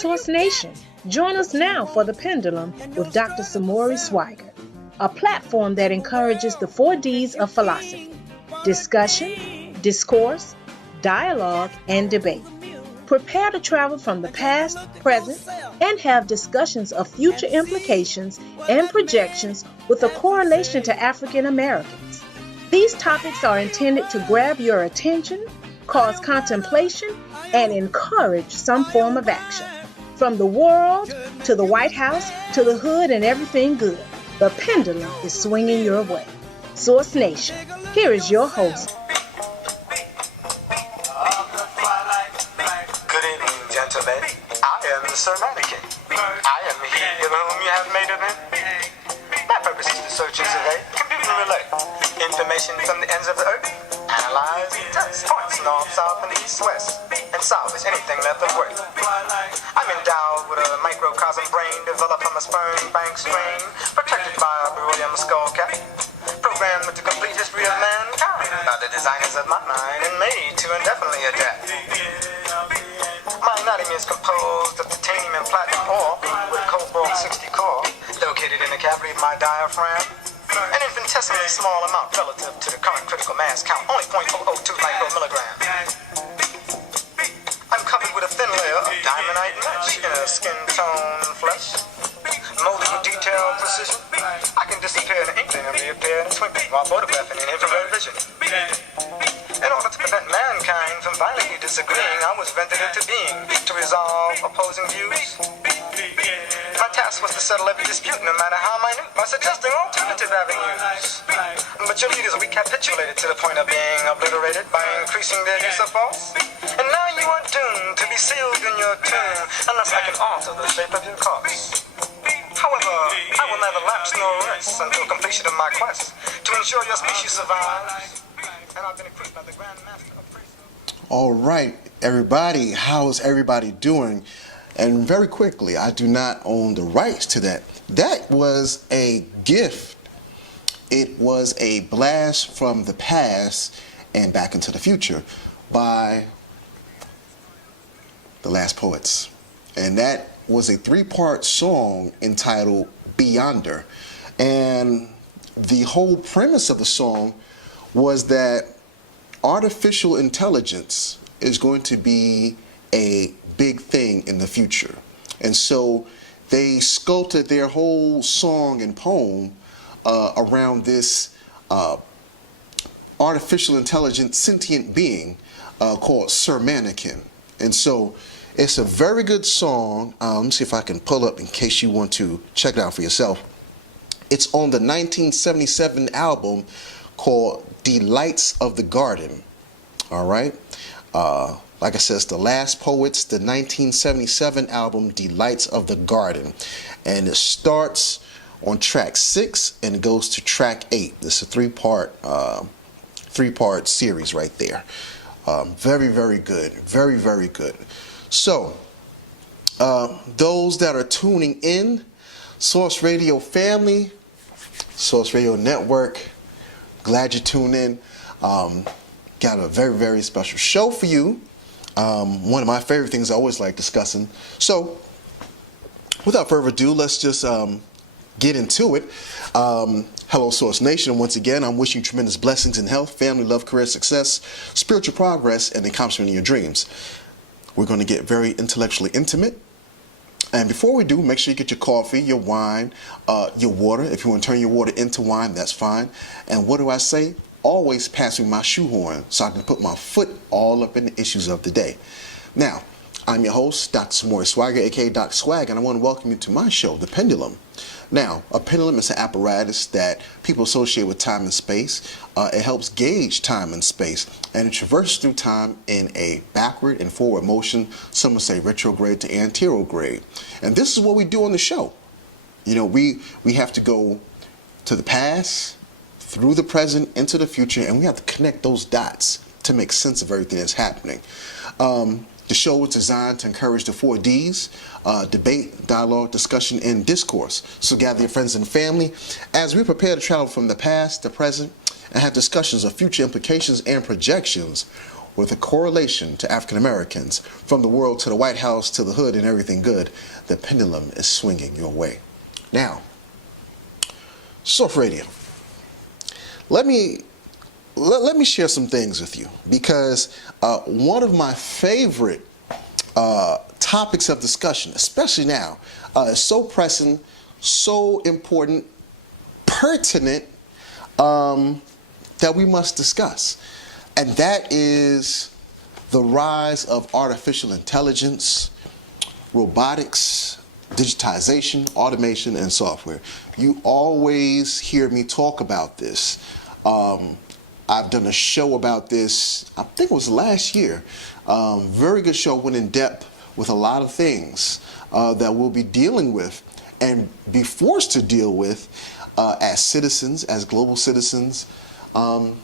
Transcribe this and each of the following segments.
Source Nation. Join us now for The Pendulum with Dr. Samori Swygert, a platform that encourages the 4Ds of philosophy: discussion, discourse, dialogue, and debate. Prepare to travel from the past, present, and have discussions of future implications and projections with a correlation to African Americans. These topics are intended to grab your attention, cause contemplation, and encourage some form of action. From the world to the White House to the hood and everything good, the pendulum is swinging your way. Source Nation, here is your host. Good evening, gentlemen. I am Sir Mannequin. I am he of whom you have made of him. My purpose is to search and survey, compute and relay information from the ends of the earth, analyze and test points north, south, and east, west, and salvage anything left of worth. I'm endowed with a microcosm brain developed from a sperm bank strain, protected by a beryllium skull cap, programmed with the complete history of mankind by the designers of my mind and made to indefinitely adapt. My anatomy is composed of titanium and platinum ore with cobalt 60 core located in the cavity of my diaphragm. An infinitesimally small amount relative to the current critical mass count, only 0.002 micromilligram. I'm covered with a thin layer of diamondite mesh in a skin tone flesh, molded with detailed precision. I can disappear in an inkling and reappear in a twinkling while photographing in infrared vision. In order to prevent mankind from violently disagreeing, I was vented into being to resolve opposing views. My task was to settle every dispute, no matter how minute, by suggesting alternative avenues. But your leaders recapitulated to the point of being obliterated by increasing their use of force. And now you are doomed to be sealed in your tomb unless I can alter the shape of your corpse. However, I will neither lapse nor rest until completion of my quest to ensure your species survives. And I've been equipped by the Grand Master of Praise. All right, everybody, how's everybody doing? And very quickly, I do not own the rights to that. That was a gift. It was a blast from the past and back into the future by the Last Poets. And that was a 3-part song entitled Beyonder. And the whole premise of the song was that artificial intelligence is going to be a big thing in the future. And so they sculpted their whole song and poem around this artificial intelligent sentient being called Sir Mannequin. And so it's a very good song. Let me see if I can pull up in case you want to check it out for yourself. It's on the 1977 album called Delights of the Garden. All right. Like I said, it's the Last Poets, the 1977 album Delights of the Garden. And it starts on track 6 and it goes to track 8. This is a 3-part series right there. Very, very good. Very, very good. So, those that are tuning in, Source Radio family, Source Radio Network, glad you tuned in. Got a very, very special show for you. One of my favorite things I always like discussing. So, without further ado, let's just get into it. Hello, Source Nation. Once again, I'm wishing you tremendous blessings in health, family, love, career, success, spiritual progress, and the accomplishment of your dreams. We're going to get very intellectually intimate. And before we do, make sure you get your coffee, your wine, your water. If you want to turn your water into wine, that's fine. And what do I say? Always pass me my shoehorn so I can put my foot all up in the issues of the day. Now, I'm your host, Dr. Samori Swygert, aka Dr. Swag, and I want to welcome you to my show, The Pendulum. Now, a pendulum is an apparatus that people associate with time and space. It helps gauge time and space, and it traverses through time in a backward and forward motion. Some would say retrograde to anterograde. And this is what we do on the show. You know, we have to go to the past, through the present, into the future, and we have to connect those dots to make sense of everything that's happening. The show was designed to encourage the 4Ds, debate, dialogue, discussion, and discourse. So gather your friends and family as we prepare to travel from the past to present and have discussions of future implications and projections with a correlation to African Americans, from the world to the White House to the hood and everything good, the pendulum is swinging your way. Now, Source Radio, let me share some things with you, because one of my favorite topics of discussion, especially now, is so pressing, so important, pertinent, that we must discuss. And that is the rise of artificial intelligence, robotics, digitization, automation, and software. You always hear me talk about this. I've done a show about this, I think it was last year. Very good show, went in depth with a lot of things that we'll be dealing with and be forced to deal with as citizens, as global citizens. And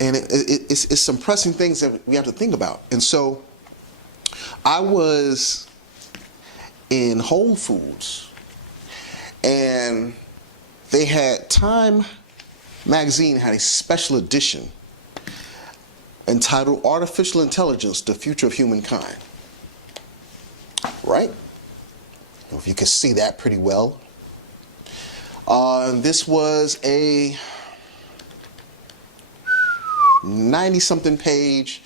it's some pressing things that we have to think about. And so I was in Whole Foods, and they had Time magazine had a special edition entitled Artificial Intelligence, the Future of Humankind. Right? If you can see that pretty well. This was a 90-something page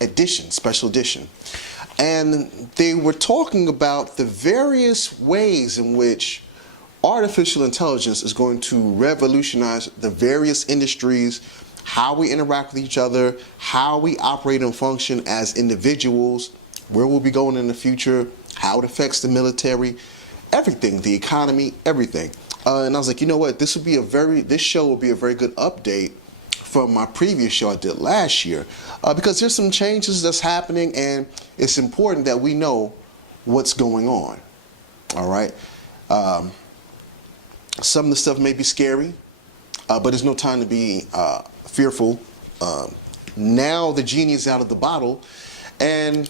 edition, special edition. And they were talking about the various ways in which artificial intelligence is going to revolutionize the various industries, how we interact with each other, how we operate and function as individuals, where we'll be going in the future, how it affects the military, everything, the economy, everything. And I was like, you know what, this show will be a very good update from my previous show I did last year, because there's some changes that's happening, and it's important that we know what's going on. All right. Some of the stuff may be scary, but there's no time to be fearful. Now the genie is out of the bottle, and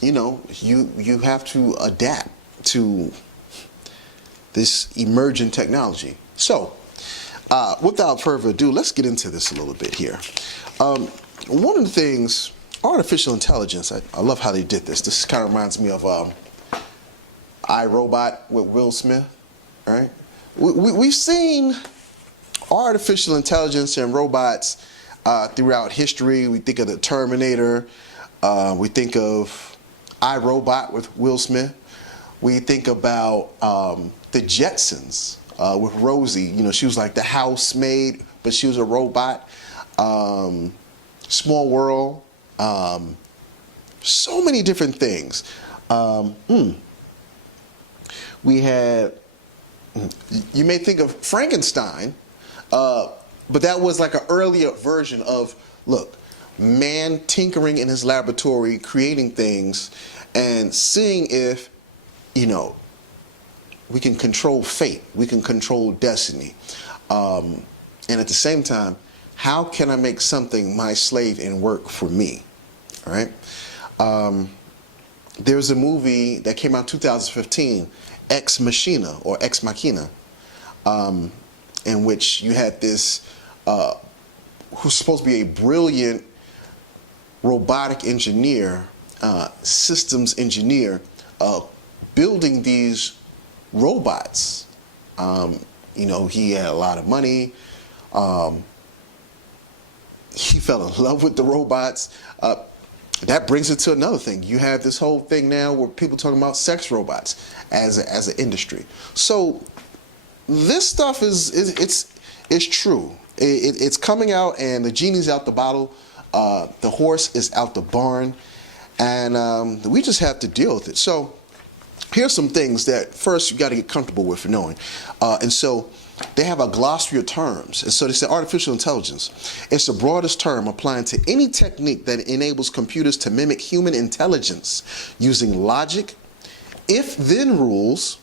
you have to adapt to this emerging technology. So, without further ado, let's get into this a little bit here. One of the things, artificial intelligence, I love how they did this. This kind of reminds me of iRobot with Will Smith, right? We've seen artificial intelligence and robots throughout history. We think of the Terminator. We think of iRobot with Will Smith. We think about the Jetsons with Rosie. She was like the housemaid, but she was a robot. Small World. So many different things. We had, you may think of Frankenstein, but that was like an earlier version of, look, man tinkering in his laboratory, creating things, and seeing if, we can control fate, we can control destiny. And at the same time, how can I make something my slave and work for me? All right. There's a movie that came out in 2015, Ex Machina, or Ex Machina, in which you had this, who's supposed to be a brilliant robotic engineer, systems engineer, building these robots. He had a lot of money. He fell in love with the robots. That brings it to another thing. You have this whole thing now where people talking about sex robots as an industry. So this stuff is true. It's coming out, and the genie's out the bottle. The horse is out the barn, and we just have to deal with it. So here's some things that first you got to get comfortable with knowing. And so they have a glossary of terms. And so they say artificial intelligence. It's the broadest term applying to any technique that enables computers to mimic human intelligence using logic, if-then rules,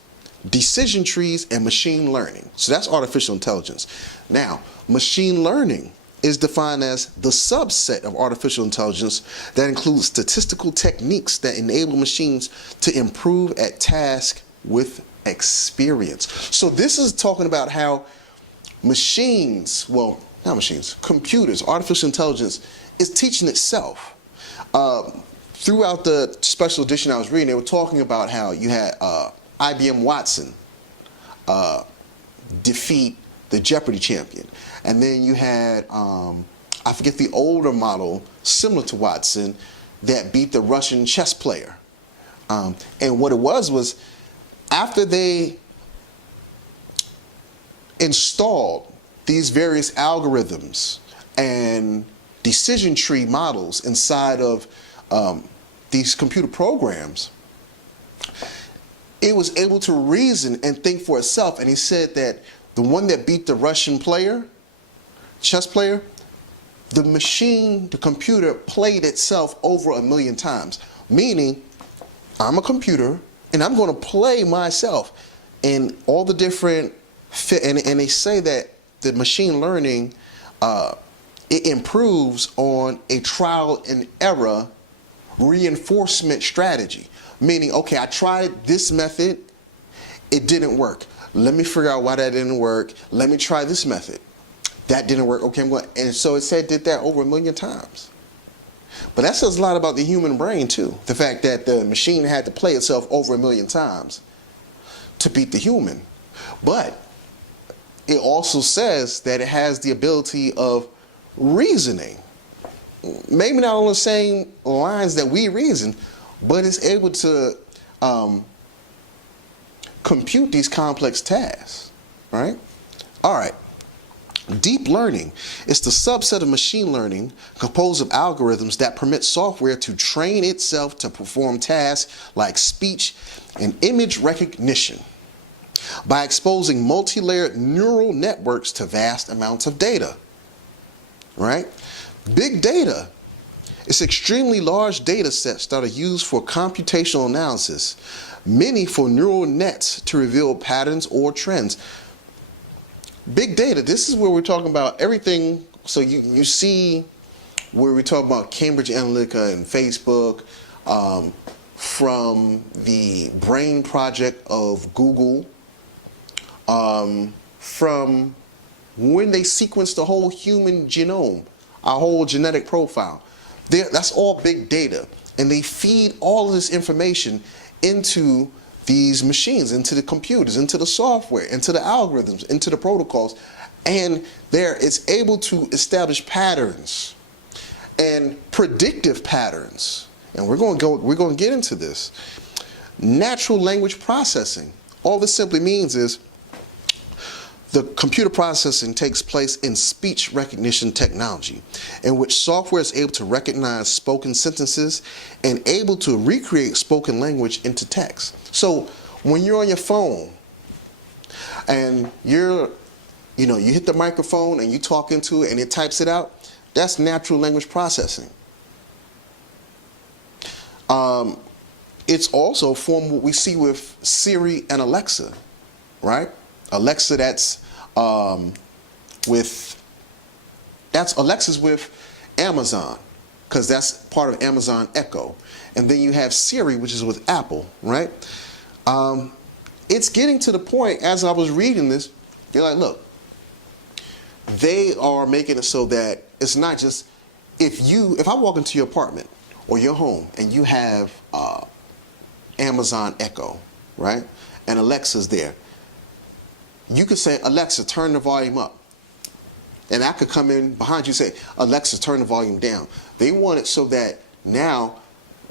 decision trees, and machine learning. So that's artificial intelligence. Now, machine learning is defined as the subset of artificial intelligence that includes statistical techniques that enable machines to improve at tasks with experience. So this is talking about how computers, artificial intelligence is teaching itself. Throughout the special edition I was reading, they were talking about how you had IBM Watson defeat the Jeopardy champion. And then you had, I forget the older model, similar to Watson, that beat the Russian chess player. And what it was after they installed these various algorithms and decision tree models inside of these computer programs, it was able to reason and think for itself. And he said that the one that beat the Russian chess player, the machine, the computer played itself over 1 million times. Meaning, I'm a computer and I'm going to play myself. And all the different, and they say that the machine learning, it improves on a trial and error reinforcement strategy. Meaning, okay, I tried this method, it didn't work. Let me figure out why that didn't work. Let me try this method. That didn't work. Okay, I'm going. And so it said did that over 1 million times. But that says a lot about the human brain too. The fact that the machine had to play itself over 1 million times to beat the human. But it also says that it has the ability of reasoning. Maybe not on the same lines that we reason, but it's able to compute these complex tasks, right? All right. Deep learning is the subset of machine learning composed of algorithms that permit software to train itself to perform tasks like speech and image recognition by exposing multi-layered neural networks to vast amounts of data, right? Big data is extremely large data sets that are used for computational analysis, many for neural nets to reveal patterns or trends. Big data, this is where we're talking about everything. So you see where we talk about Cambridge Analytica and Facebook, from the brain project of Google, from when they sequenced the whole human genome, our whole genetic profile. That's all big data. And they feed all of this information into these machines, into the computers, into the software, into the algorithms, into the protocols. And it's able to establish patterns and predictive patterns. And we're going to get into this. Natural language processing. All this simply means is the computer processing takes place in speech recognition technology, in which software is able to recognize spoken sentences and able to recreate spoken language into text. So when you're on your phone and you hit the microphone and you talk into it and it types it out, that's natural language processing. It's also a form of what we see with Siri and Alexa, right? Alexa, Alexa's with Amazon, because that's part of Amazon Echo. And then you have Siri, which is with Apple, right? It's getting to the point, as I was reading this, you're like, look, they are making it so that it's not just, if I walk into your apartment or your home and you have Amazon Echo, right? And Alexa's there. You could say, Alexa, turn the volume up. And I could come in behind you and say, Alexa, turn the volume down. They want it so that now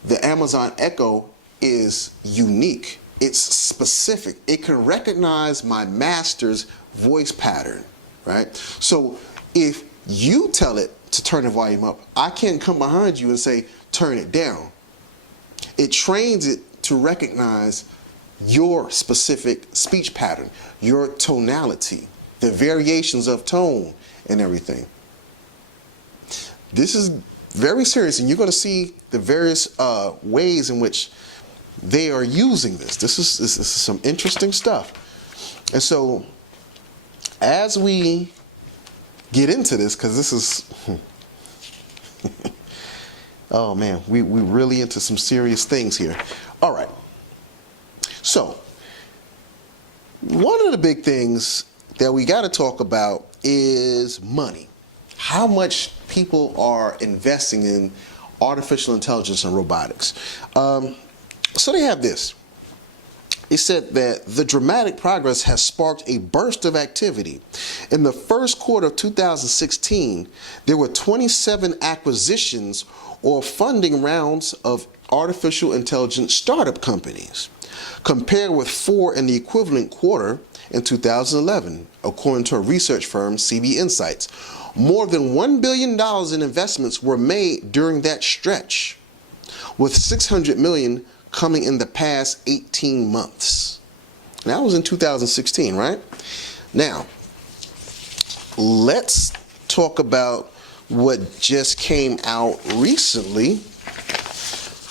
the Amazon Echo is unique. It's specific. It can recognize my master's voice pattern, right? So if you tell it to turn the volume up, I can't come behind you and say, turn it down. It trains it to recognize your specific speech pattern, your tonality, the variations of tone and everything. This is very serious, and you're going to see the various ways in which they are using this. This is some interesting stuff. And so as we get into this, because this is oh man, we really into some serious things here. All right. So, one of the big things that we got to talk about is money. how much people are investing in artificial intelligence and robotics. So they have this. It said that the dramatic progress has sparked a burst of activity. In the first quarter of 2016, there were 27 acquisitions or funding rounds of artificial intelligence startup companies, compared with 4 in the equivalent quarter in 2011, according to a research firm, CB Insights. More than $1 billion in investments were made during that stretch, with $600 million coming in the past 18 months. And that was in 2016, right? Now, let's talk about what just came out recently.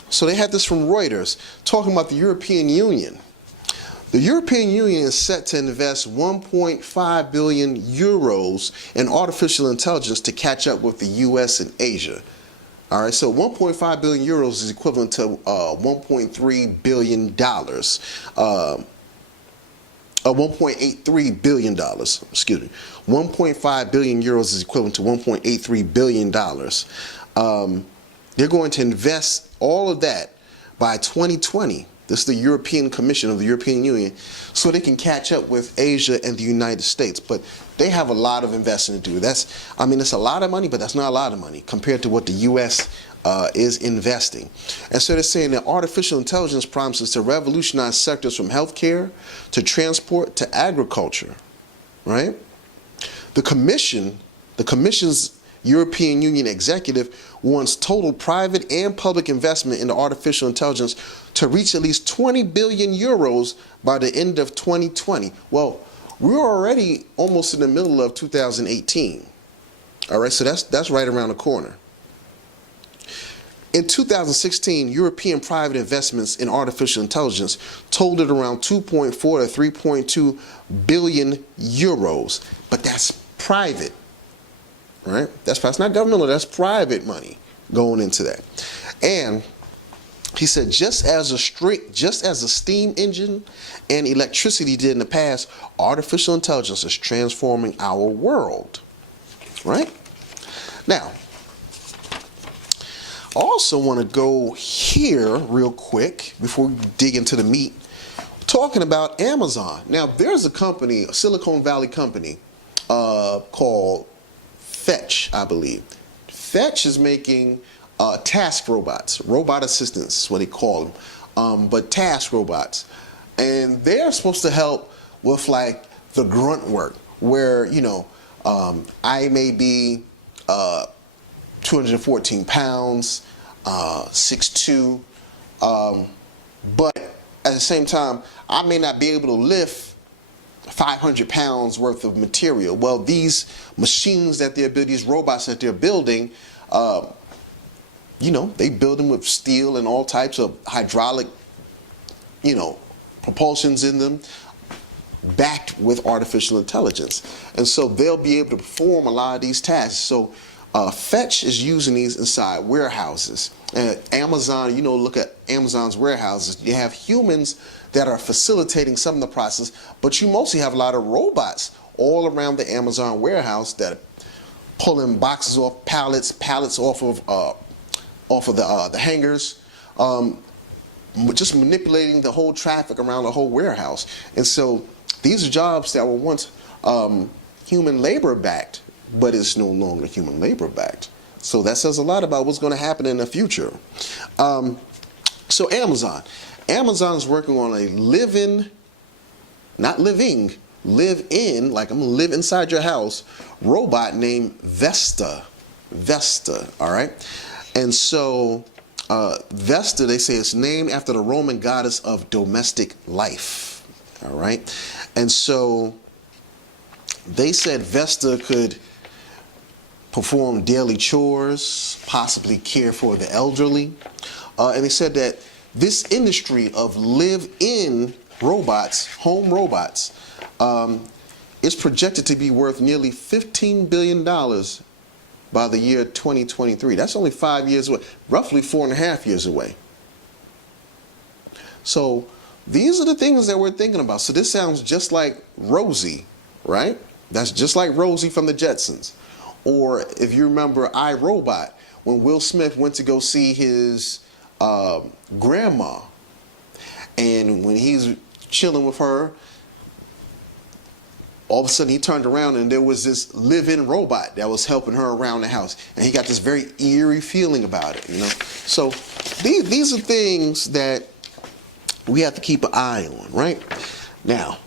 So they had this from Reuters, talking about the European Union. The European Union is set to invest 1.5 billion euros in artificial intelligence to catch up with the US and Asia. All right, so 1.5 billion euros is equivalent to $1.3 billion. $1.83 billion, excuse me. 1.5 billion euros is equivalent to $1.83 billion. They're going to invest all of that by 2020. This is the European Commission of the European Union, so they can catch up with Asia and the United States. But they have a lot of investing to do. It's a lot of money, but that's not a lot of money compared to what the U.S. Is investing. And so they're saying that artificial intelligence promises to revolutionize sectors from healthcare to transport to agriculture, right? The Commission's European Union executive wants total private and public investment into artificial intelligence to reach at least 20 billion euros by the end of 2020. Well, we're already almost in the middle of 2018. All right, so that's right around the corner. In 2016, European private investments in artificial intelligence totaled around 2.4 to 3.2 billion euros, but that's private. Right? That's not governmental, that's private money going into that. And he said, just as a steam engine and electricity did in the past, artificial intelligence is transforming our world. Right? Now, I also want to go here real quick before we dig into the meat, talking about Amazon. Now, there's a company, a Silicon Valley company, called Fetch, I believe. Fetch is making task robots, robot assistants is what they call them, but task robots. And they're supposed to help with like the grunt work, where, I may be 214 pounds, 6'2", but at the same time, I may not be able to lift 500 pounds worth of material. Well, these machines these robots that they're building, they build them with steel and all types of hydraulic, propulsions in them, backed with artificial intelligence. And so they'll be able to perform a lot of these tasks. So Fetch is using these inside warehouses. And Amazon, look at Amazon's warehouses. You have humans that are facilitating some of the process, but you mostly have a lot of robots all around the Amazon warehouse that are pulling boxes off pallets off of the hangers, just manipulating the whole traffic around the whole warehouse. And so these are jobs that were once human labor backed, but it's no longer human labor backed. So that says a lot about what's going to happen in the future. So Amazon's working on a live-in, like I'm gonna live inside your house, robot named Vesta, all right? And so Vesta, they say it's named after the Roman goddess of domestic life, all right? And so they said Vesta could perform daily chores, possibly care for the elderly. And they said that this industry of live-in robots, home robots, is projected to be worth nearly $15 billion by the year 2023. That's only 5 years away, roughly 4.5 years away. So these are the things that we're thinking about. So this sounds just like Rosie, right? That's just like Rosie from the Jetsons. Or if you remember I, Robot, when Will Smith went to go see his grandma, and when he's chilling with her, all of a sudden he turned around and there was this live-in robot that was helping her around the house, and he got this very eerie feeling about it, you know. So these are things that we have to keep an eye on, right? Now,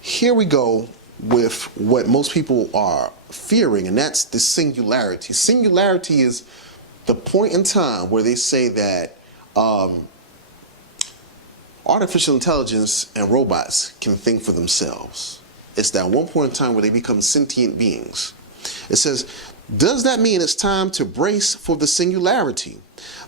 here we go with what most people are fearing, and that's the singularity. Singularity is the point in time where they say that artificial intelligence and robots can think for themselves. It's that one point in time where they become sentient beings. It says, does that mean it's time to brace for the singularity?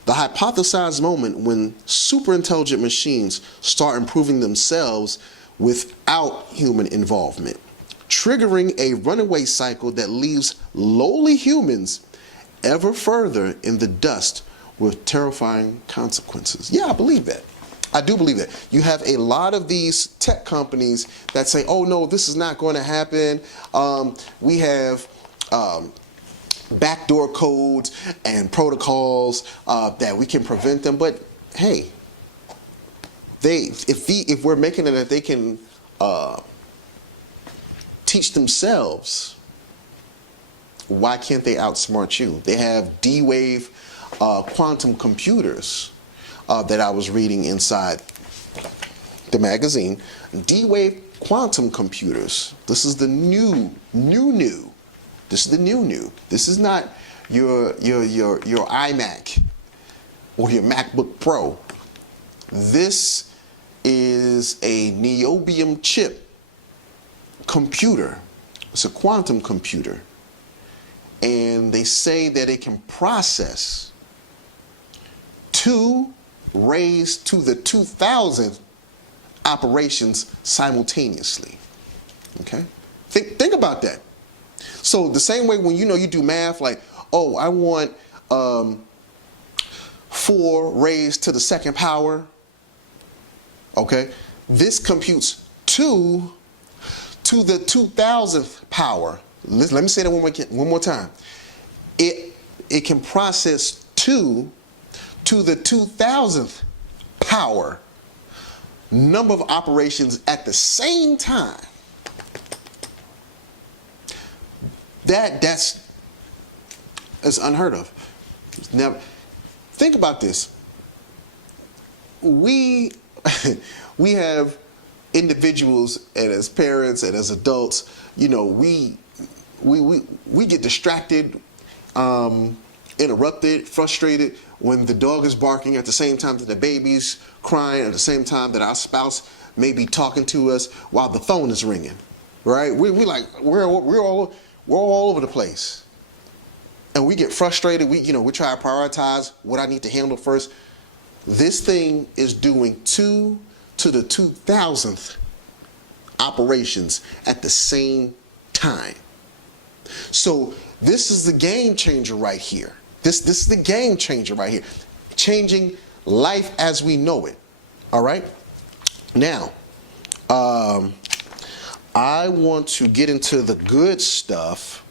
The hypothesized moment when super intelligent machines start improving themselves without human involvement, triggering a runaway cycle that leaves lowly humans ever further in the dust with terrifying consequences. Yeah, I believe that. I do believe that. You have a lot of these tech companies that say, oh no, this is not going to happen. We have backdoor codes and protocols that we can prevent them. But hey, if we're making it that they can teach themselves, why can't they outsmart you? They have D-Wave quantum computers that I was reading inside the magazine. D-Wave quantum computers. This is the new. This is the new. This is not your iMac or your MacBook Pro. This is a niobium chip computer. It's a quantum computer. And they say that it can process 2 raised to the 2,000th operations simultaneously. Okay? Think about that. So the same way when you do math, like, oh, I want 4 raised to the 2nd power. Okay? This computes 2 to the 2,000th power. Let me say that one more time. It can process 2 to the 2,000th power number of operations at the same time. That's unheard of. Now, think about this. We have individuals, and as parents and as adults, we get distracted, interrupted, frustrated when the dog is barking at the same time that the baby's crying, at the same time that our spouse may be talking to us while the phone is ringing, right? We're all over the place, and we get frustrated. We try to prioritize what I need to handle first. This thing is doing 2 to the 2,000th operations at the same time. So this is the game changer right here. This is the game changer right here. Changing life as we know it. All right? Now, I want to get into the good stuff.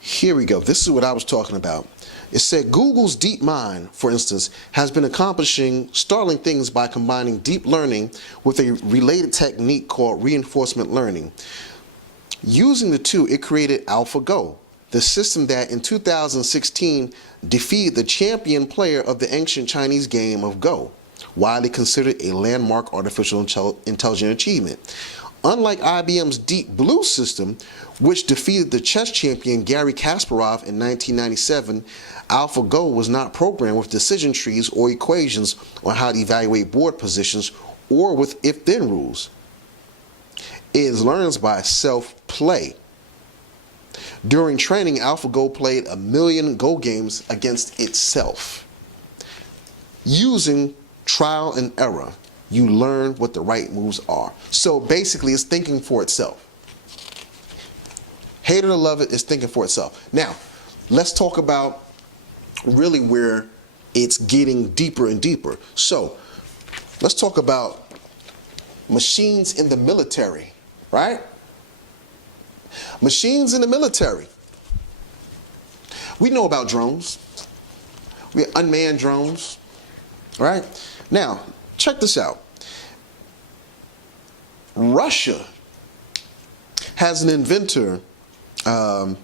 Here we go. This is what I was talking about. It said Google's DeepMind, for instance, has been accomplishing startling things by combining deep learning with a related technique called reinforcement learning. Using the two, it created AlphaGo, the system that in 2016 defeated the champion player of the ancient Chinese game of Go, widely considered a landmark artificial intelligence achievement. Unlike IBM's Deep Blue system, which defeated the chess champion Garry Kasparov in 1997, AlphaGo was not programmed with decision trees or equations on how to evaluate board positions or with if-then rules. It learns by self-play. During training, AlphaGo played 1 million Go games against itself. Using trial and error, you learn what the right moves are. So basically, it's thinking for itself. Hate it or love it, it's thinking for itself. Now, let's talk about really where it's getting deeper and deeper. So let's talk about machines in the military, right? Machines in the military. We know about drones. We have unmanned drones, right? Now, check this out. Russia has an inventor. Well,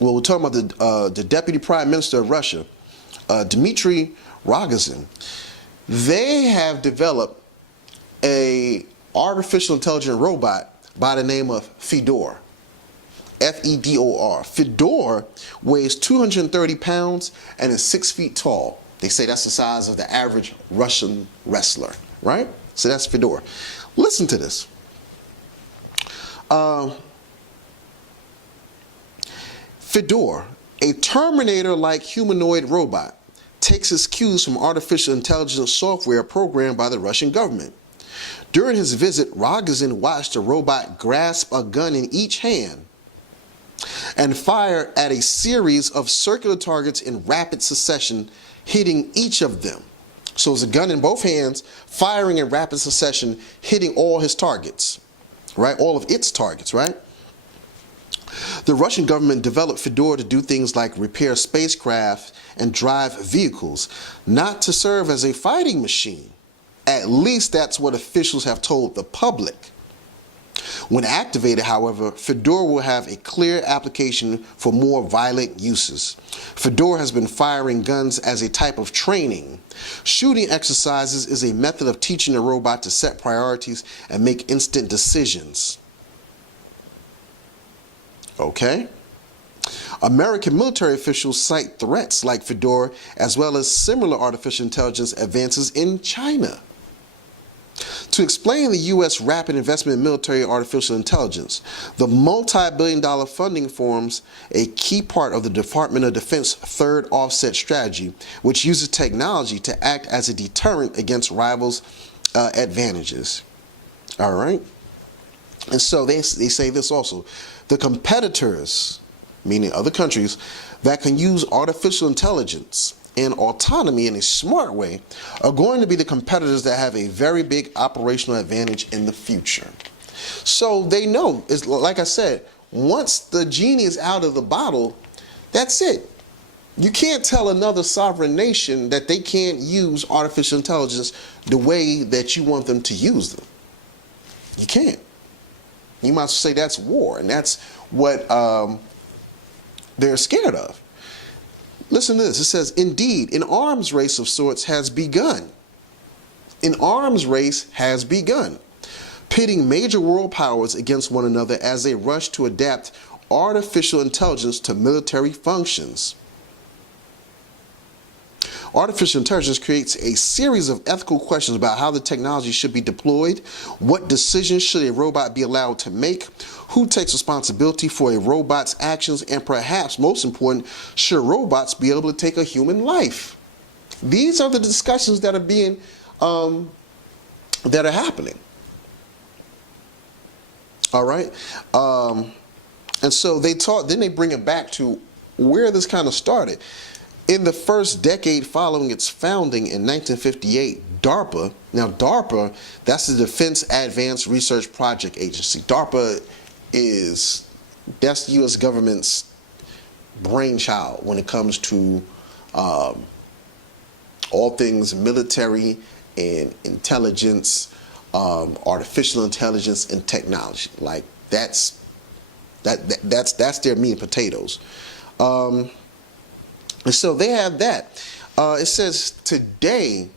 we're talking about the Deputy Prime Minister of Russia, Dmitry Rogozin. They have developed a artificial intelligent robot by the name of Fedor. Fedor. Fedor weighs 230 pounds and is 6 feet tall. They say that's the size of the average Russian wrestler, right? So that's Fedor. Listen to this. Fedor, a Terminator-like humanoid robot, takes its cues from artificial intelligence software programmed by the Russian government. During his visit, Rogozin watched the robot grasp a gun in each hand and fire at a series of circular targets in rapid succession, hitting each of them. So it's a gun in both hands, firing in rapid succession, hitting all his targets, right? All of its targets, right? The Russian government developed Fedor to do things like repair spacecraft and drive vehicles, not to serve as a fighting machine. At least that's what officials have told the public. When activated, however, Fedor will have a clear application for more violent uses. Fedor has been firing guns as a type of training. Shooting exercises is a method of teaching the robot to set priorities and make instant decisions. Okay? American military officials cite threats like Fedor as well as similar artificial intelligence advances in China. To explain the U.S. rapid investment in military artificial intelligence, the multi-billion-dollar funding forms a key part of the Department of Defense third offset strategy, which uses technology to act as a deterrent against rivals' advantages. All right? And so they say this also. The competitors, meaning other countries, that can use artificial intelligence and autonomy in a smart way are going to be the competitors that have a very big operational advantage in the future. So they know, it's like I said, once the genie is out of the bottle, that's it. You can't tell another sovereign nation that they can't use artificial intelligence the way that you want them to use them. You can't. You might say that's war, and that's what they're scared of. Listen to this. It says, indeed, an arms race of sorts has begun. An arms race has begun, pitting major world powers against one another as they rush to adapt artificial intelligence to military functions. Artificial intelligence creates a series of ethical questions about how the technology should be deployed, what decisions should a robot be allowed to make, who takes responsibility for a robot's actions, and perhaps most important, should robots be able to take a human life? These are the discussions that are being that are happening. All right, and so then they bring it back to where this kind of started. In the first decade following its founding in 1958, DARPA, now DARPA, that's the Defense Advanced Research Project Agency. DARPA that's the U.S. government's brainchild when it comes to all things military and intelligence, artificial intelligence and technology. Like that's their meat and potatoes. And so they have that. It says today,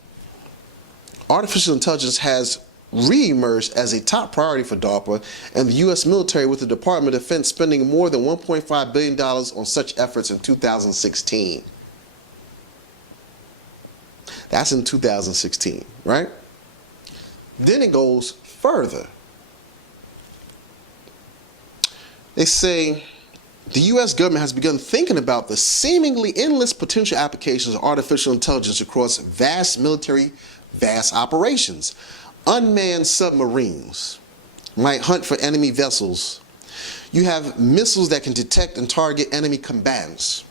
artificial intelligence has re-emerged as a top priority for DARPA and the U.S. military, with the Department of Defense spending more than $1.5 billion on such efforts in 2016. That's in 2016, right? Then it goes further. They say, the U.S. government has begun thinking about the seemingly endless potential applications of artificial intelligence across vast operations. Unmanned submarines might hunt for enemy vessels. You have missiles that can detect and target enemy combatants.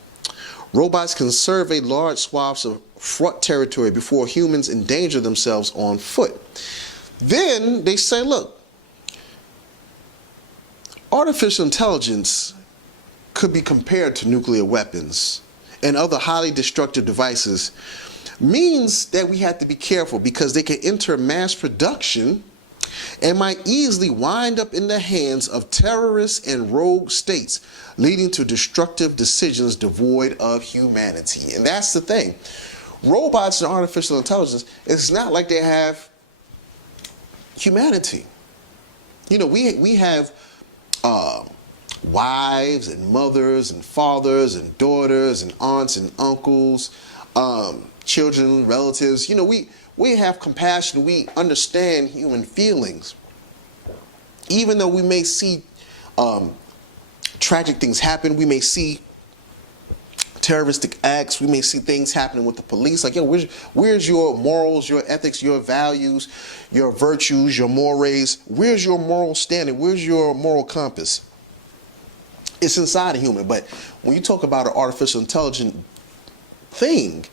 Robots can survey large swaths of fraught territory before humans endanger themselves on foot. Then they say, look, artificial intelligence could be compared to nuclear weapons and other highly destructive devices, means that we have to be careful because they can enter mass production and might easily wind up in the hands of terrorists and rogue states, leading to destructive decisions devoid of humanity. And that's the thing. Robots and artificial intelligence, it's not like they have humanity. You know, we have wives and mothers and fathers and daughters and aunts and uncles, children, relatives. You know, we have compassion. We understand human feelings. Even though we may see tragic things happen, we may see terroristic acts, we may see things happening with the police. Like, yo, where's your morals, your ethics, your values, your virtues, your mores? Where's your moral standing? Where's your moral compass? It's inside a human. But when you talk about an artificial intelligent thing,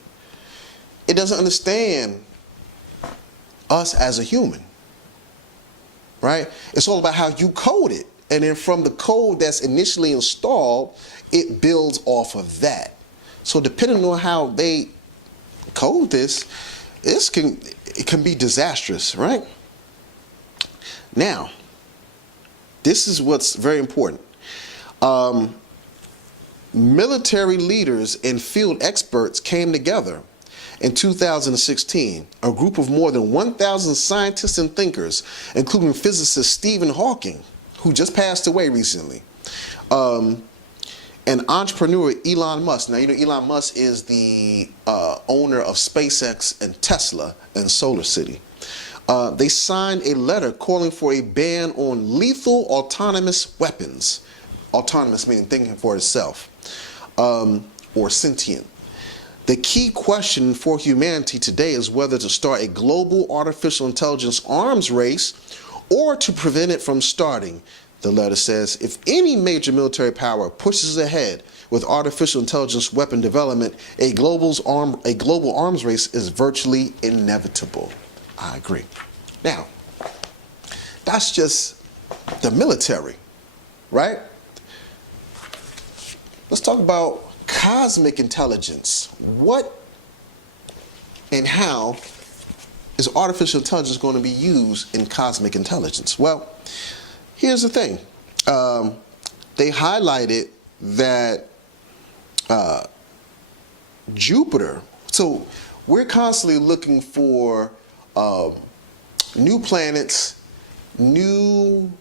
it doesn't understand us as a human, right? It's all about how you code it. And then from the code that's initially installed, it builds off of that. So depending on how they code this, it can be disastrous, right? Now, this is what's very important. Military leaders and field experts came together in 2016, a group of more than 1,000 scientists and thinkers, including physicist Stephen Hawking, who just passed away recently, and entrepreneur Elon Musk. Now, you know, Elon Musk is the owner of SpaceX and Tesla and Solar City. They signed a letter calling for a ban on lethal autonomous weapons. Autonomous meaning thinking for itself, or sentient. The key question for humanity today is whether to start a global artificial intelligence arms race or to prevent it from starting. The letter says, if any major military power pushes ahead with artificial intelligence weapon development, a global arms race is virtually inevitable. I agree. Now, that's just the military, right? Let's talk about cosmic intelligence. What and how is artificial intelligence going to be used in cosmic intelligence? Well, here's the thing. They highlighted that Jupiter, so we're constantly looking for new planets, new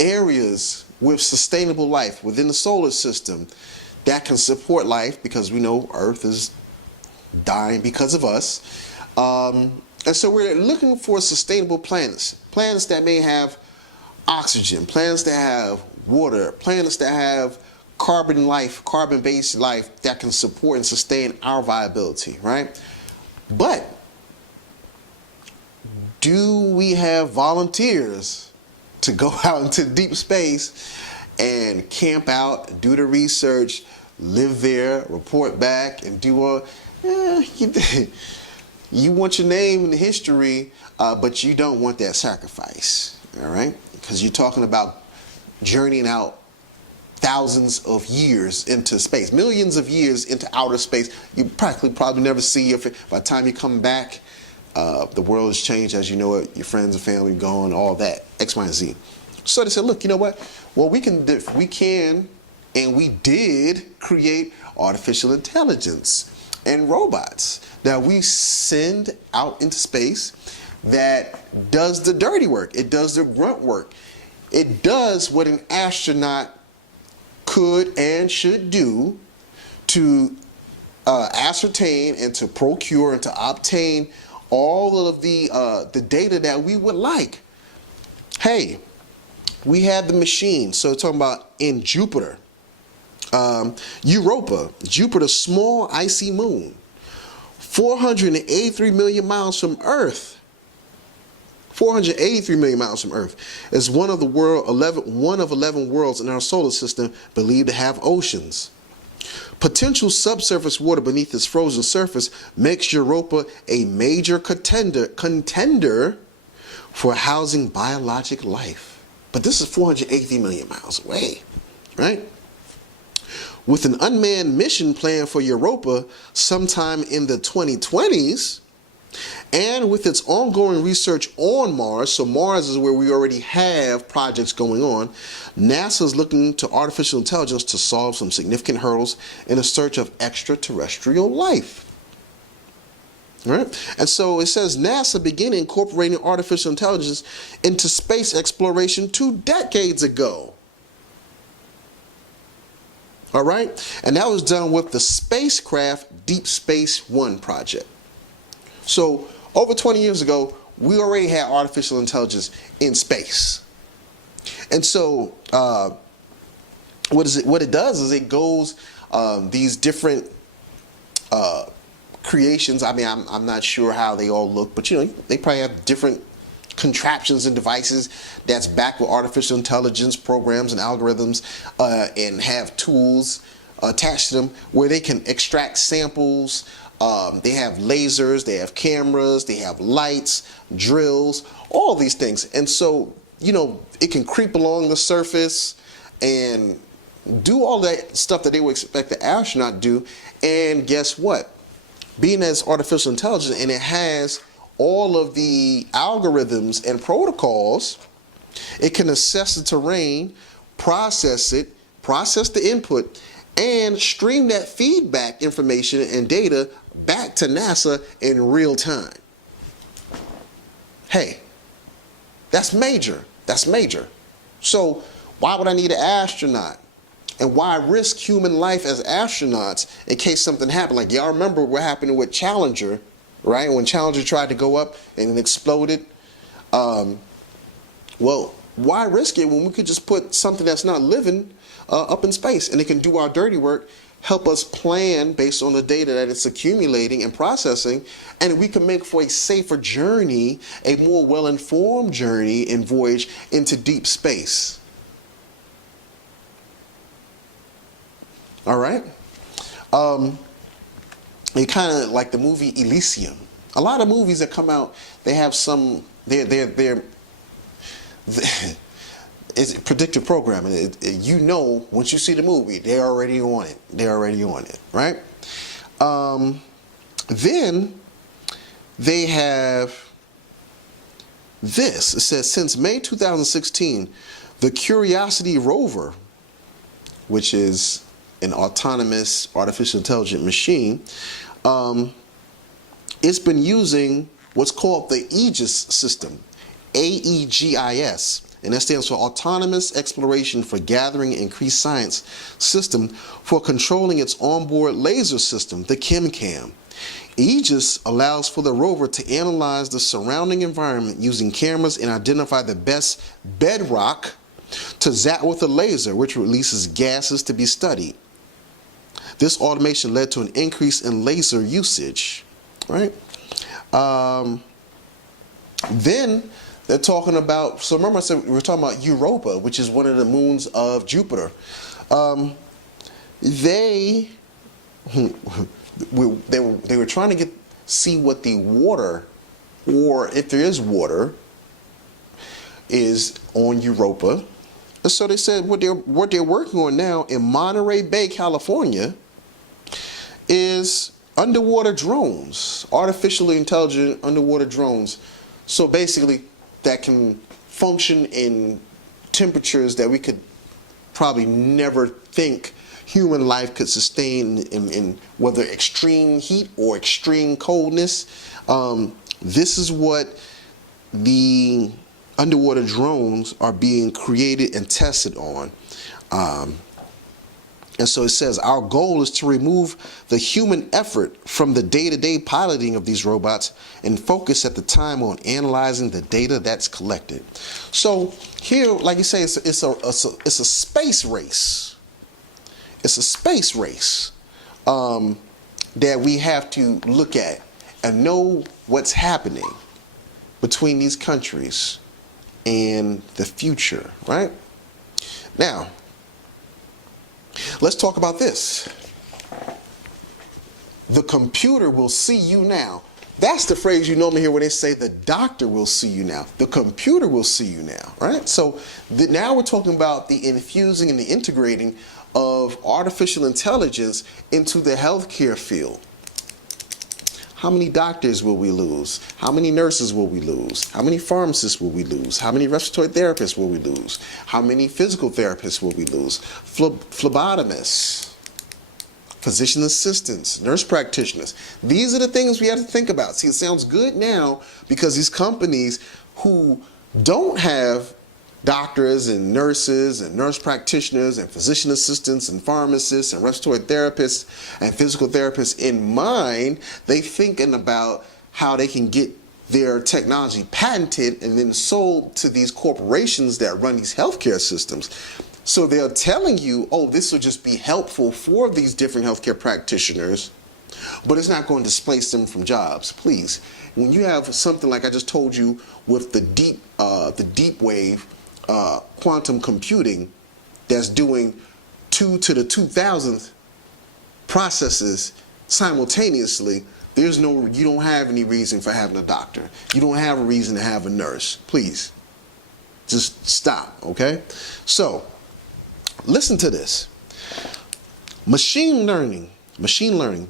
areas with sustainable life within the solar system that can support life, because we know Earth is dying because of us. And so we're looking for sustainable planets that may have oxygen, planets that have water, planets that have carbon-based life that can support and sustain our viability, right? But do we have volunteers to go out into deep space and camp out, do the research, live there, report back, and do all? You want your name in the history, but you don't want that sacrifice, all right? Because you're talking about journeying out thousands of years into space, millions of years into outer space. You probably never see your. By the time you come back, the world has changed as you know it. Your friends and family gone, all that, X, Y, and Z. So they said, look, you know what? Well, we can, and we did create artificial intelligence and robots that we send out into space that does the dirty work. It does the grunt work. It does what an astronaut could and should do to ascertain and to procure and to obtain all of the data that we would like. Hey, we have the machine. So talking about in Jupiter, Europa, Jupiter's small icy moon, 483 million miles from Earth. 483 million miles from Earth is one of 11 worlds in our solar system believed to have oceans. Potential subsurface water beneath its frozen surface makes Europa a major contender for housing biologic life. But this is 480 million miles away, right? With an unmanned mission planned for Europa sometime in the 2020s, and with its ongoing research on Mars, so Mars is where we already have projects going on, NASA is looking to artificial intelligence to solve some significant hurdles in a search of extraterrestrial life. All right? And so it says NASA began incorporating artificial intelligence into space exploration 2 decades ago. All right? And that was done with the spacecraft Deep Space One project. So over 20 years ago, we already had artificial intelligence in space. And so what it does is it goes these different creations. I mean, I'm not sure how they all look, but they probably have different contraptions and devices that's backed with artificial intelligence programs and algorithms, and have tools attached to them where they can extract samples. They have lasers, they have cameras, they have lights, drills, all these things. And so, it can creep along the surface and do all that stuff that they would expect the astronaut to do. And guess what? Being as artificial intelligence, and it has all of the algorithms and protocols, it can assess the terrain, process the input, and stream that feedback information and data back to NASA in real time. Hey, that's major. That's major. So why would I need an astronaut? And why risk human life as astronauts in case something happened? Like, y'all remember what happened with Challenger, right? When Challenger tried to go up and it exploded. Well, why risk it when we could just put something that's not living up in space, and it can do our dirty work, help us plan based on the data that it's accumulating and processing, and we can make for a safer journey, a more well-informed journey and voyage into deep space. All right? It kind of like the movie Elysium. A lot of movies that come out, they have some, it's predictive programming. Once you see the movie, they're already on it. They're already on it, right? Then they have this. It says, since May 2016, the Curiosity rover, which is an autonomous artificial intelligent machine, it's been using what's called the Aegis system, AEGIS. And that stands for Autonomous Exploration for Gathering Increased Science System for controlling its onboard laser system, the ChemCam. Aegis allows for the rover to analyze the surrounding environment using cameras and identify the best bedrock to zap with a laser, which releases gases to be studied. This automation led to an increase in laser usage, right? Then they're talking about, so remember I said we were talking about Europa, which is one of the moons of Jupiter. They were trying to see what the water, or if there is water, is on Europa. And so they said what they're working on now in Monterey Bay, California, is underwater drones, artificially intelligent underwater drones. So basically, that can function in temperatures that we could probably never think human life could sustain in whether extreme heat or extreme coldness. This is what the underwater drones are being created and tested on. And so it says, our goal is to remove the human effort from the day-to-day piloting of these robots and focus at the time on analyzing the data that's collected. So here, like you say, it's a space race. It's a space race that we have to look at and know what's happening between these countries and the future, right? Now, let's talk about this. The computer will see you now. That's the phrase you normally hear when they say the doctor will see you now. The computer will see you now, right? So now we're talking about the infusing and the integrating of artificial intelligence into the healthcare field. How many doctors will we lose? How many nurses will we lose? How many pharmacists will we lose? How many respiratory therapists will we lose? How many physical therapists will we lose? Phlebotomists, physician assistants, nurse practitioners. These are the things we have to think about. See, it sounds good now because these companies who don't have doctors and nurses and nurse practitioners and physician assistants and pharmacists and respiratory therapists and physical therapists in mind, they thinking about how they can get their technology patented and then sold to these corporations that run these healthcare systems. So they're telling you, oh, this will just be helpful for these different healthcare practitioners, but it's not going to displace them from jobs. Please, when you have something like I just told you with the deep wave quantum computing that's doing 2 to the 2000th processes simultaneously, you don't have any reason for having a doctor. You don't have a reason to have a nurse. Please, just stop, okay? So, listen to this. Machine learning,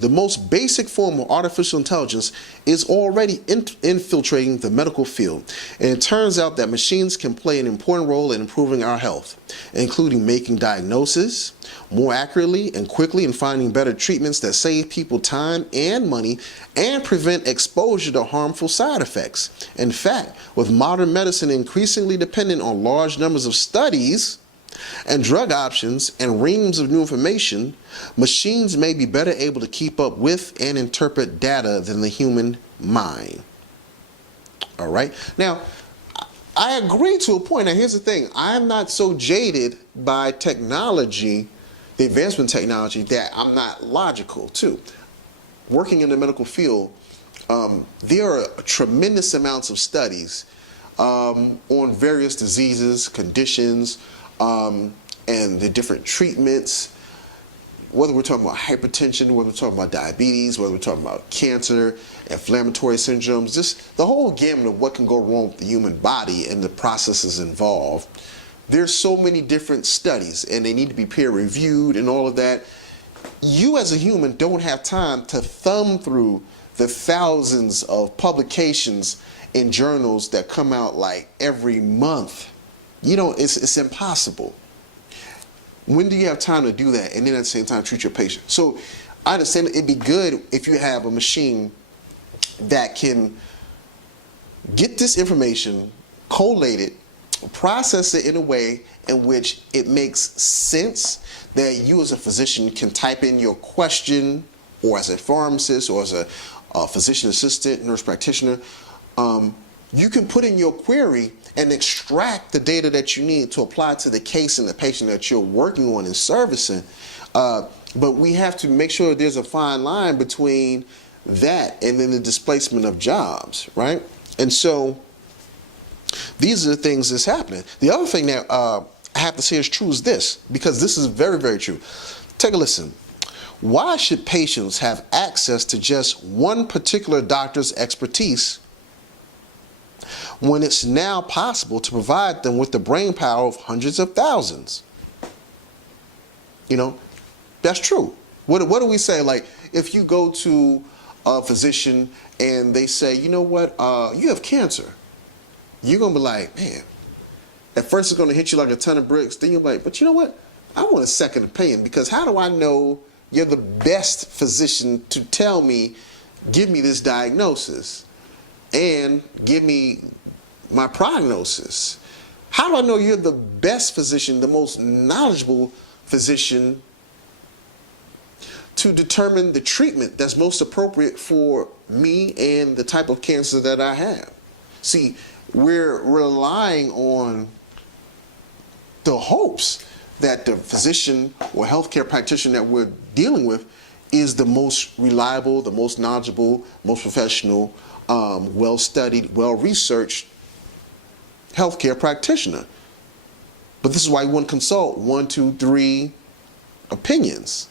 the most basic form of artificial intelligence, is already infiltrating the medical field. And it turns out that machines can play an important role in improving our health, including making diagnoses more accurately and quickly and finding better treatments that save people time and money and prevent exposure to harmful side effects. In fact, with modern medicine increasingly dependent on large numbers of studies and drug options and reams of new information, machines may be better able to keep up with and interpret data than the human mind. All right. Now, I agree to a point. Now, here's the thing. I'm not so jaded by technology, the advancement of technology, that I'm not logical, too. Working in the medical field, there are tremendous amounts of studies on various diseases, conditions, and the different treatments, whether we're talking about hypertension, whether we're talking about diabetes, whether we're talking about cancer, inflammatory syndromes, just the whole gamut of what can go wrong with the human body and the processes involved. There's so many different studies and they need to be peer reviewed and all of that. You as a human don't have time to thumb through the thousands of publications in journals that come out like every month. It's impossible. When do you have time to do that and then at the same time treat your patient? So I understand it'd be good if you have a machine that can get this information, collate it, process it in a way in which it makes sense, that you as a physician can type in your question, or as a pharmacist or as a physician assistant, nurse practitioner, you can put in your query and extract the data that you need to apply to the case and the patient that you're working on and servicing. But we have to make sure there's a fine line between that and then the displacement of jobs, right? And so these are the things that's happening. The other thing that I have to say is true is this, because this is very, very true. Take a listen. Why should patients have access to just one particular doctor's expertise when it's now possible to provide them with the brain power of hundreds of thousands? That's true. What do we say? Like, if you go to a physician and they say, you know what, you have cancer, you're going to be like, man, at first it's going to hit you like a ton of bricks. Then you're like, but you know what, I want a second opinion, because how do I know you're the best physician to tell me, give me this diagnosis and give me my prognosis? How do I know you're the best physician, the most knowledgeable physician to determine the treatment that's most appropriate for me and the type of cancer that I have? See, we're relying on the hopes that the physician or healthcare practitioner that we're dealing with is the most reliable, the most knowledgeable, most professional, well-studied, well-researched healthcare practitioner. But this is why you want to consult 1, 2, 3 opinions.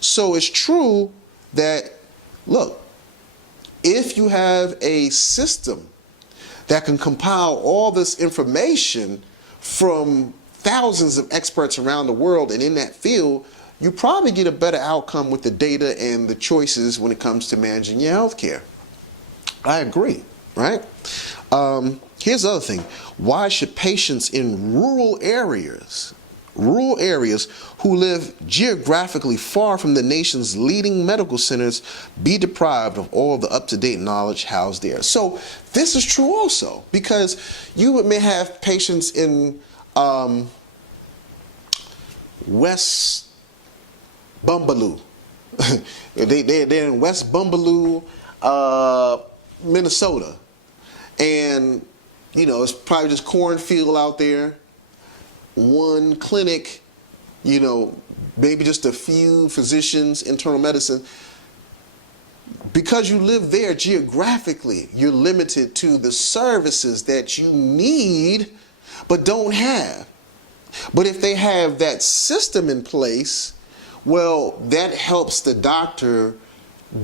So it's true that look, if you have a system that can compile all this information from thousands of experts around the world and in that field, you probably get a better outcome with the data and the choices when it comes to managing your healthcare. I agree, right? Here's the other thing. Why should patients in rural areas who live geographically far from the nation's leading medical centers be deprived of all the up-to-date knowledge housed there? So this is true also, because you may have patients in West Bumbaloo. They're in West Bumbaloo, Minnesota. And, you know, it's probably just cornfield out there. One clinic, you know, maybe just a few physicians, internal medicine. Because you live there geographically, you're limited to the services that you need but don't have. But if they have that system in place, well, that helps the doctor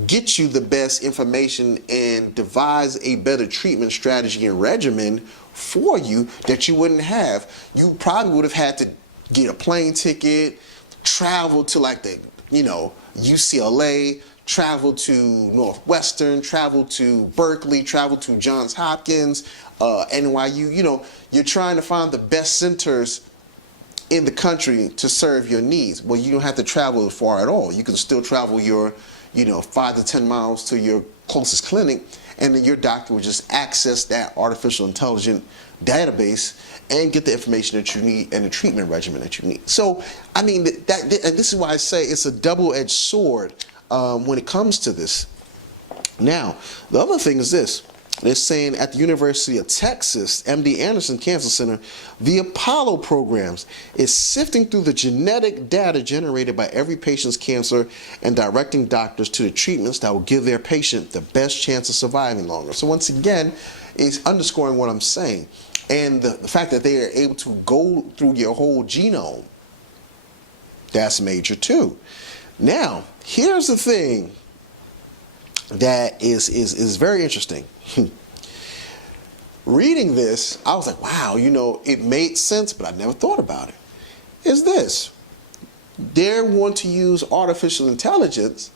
get you the best information and devise a better treatment strategy and regimen for you that you wouldn't have. You probably would have had to get a plane ticket, travel to like the, you know, UCLA, travel to Northwestern, travel to Berkeley, travel to Johns Hopkins, NYU. You know, you're trying to find the best centers in the country to serve your needs. Well, you don't have to travel far at all. You can still travel your, 5 to 10 miles to your closest clinic, and then your doctor will just access that artificial intelligent database and get the information that you need and the treatment regimen that you need. So, I mean, and this is why I say it's a double-edged sword when it comes to this. Now, the other thing is this. They're saying at the University of Texas, MD Anderson Cancer Center, the Apollo programs is sifting through the genetic data generated by every patient's cancer and directing doctors to the treatments that will give their patient the best chance of surviving longer. So once again, it's underscoring what I'm saying. And the fact that they are able to go through your whole genome, that's major too. Now, here's the thing that is very interesting. Reading this, I was like, wow, it made sense, but I never thought about it. Is this. They want to use artificial intelligence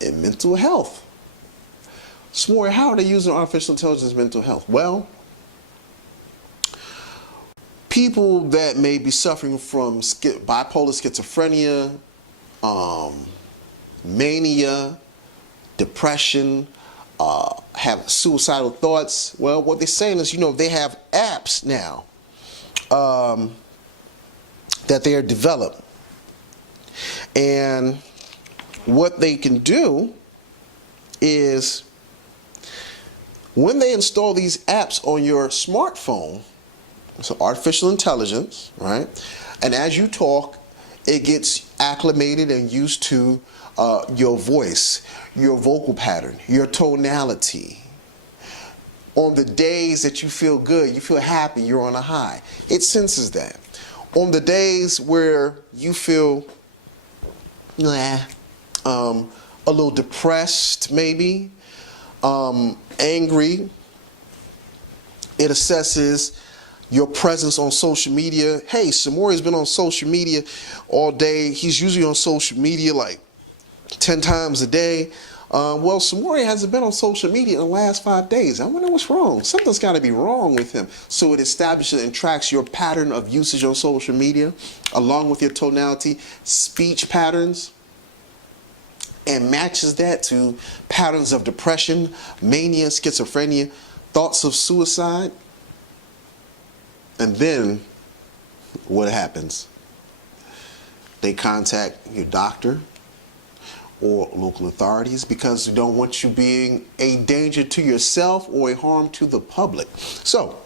in mental health. Samori, how are they using artificial intelligence in mental health? Well, people that may be suffering from bipolar schizophrenia, mania, depression, have suicidal thoughts. Well, what they're saying is, they have apps now that they are developed. And what they can do is, when they install these apps on your smartphone, so artificial intelligence, right? And as you talk, it gets acclimated and used to your voice, your vocal pattern, your tonality. On the days that you feel good, you feel happy, you're on a high, it senses that. On the days where you feel a little depressed, maybe angry, it assesses your presence on social media. Hey, Samori's been on social media all day. He's usually on social media like 10 times a day. Well, Samori hasn't been on social media in the last 5 days. I wonder what's wrong. Something's got to be wrong with him. So it establishes and tracks your pattern of usage on social media, along with your tonality, speech patterns, and matches that to patterns of depression, mania, schizophrenia, thoughts of suicide. And then what happens? They contact your doctor or local authorities because they don't want you being a danger to yourself or a harm to the public. So,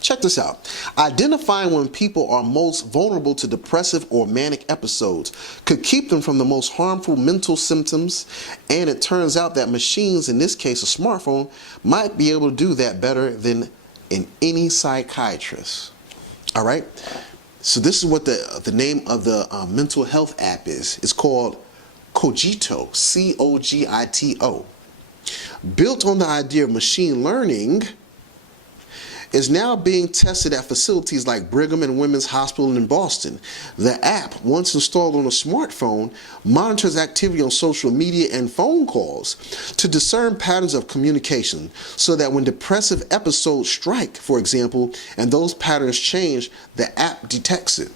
check this out. Identifying when people are most vulnerable to depressive or manic episodes could keep them from the most harmful mental symptoms, and it turns out that machines, in this case a smartphone, might be able to do that better than any psychiatrist. All right? So this is what the name of the mental health app is. It's called Cogito, C-O-G-I-T-O, built on the idea of machine learning, is now being tested at facilities like Brigham and Women's Hospital in Boston. The app, once installed on a smartphone, monitors activity on social media and phone calls to discern patterns of communication so that when depressive episodes strike, for example, and those patterns change, the app detects it.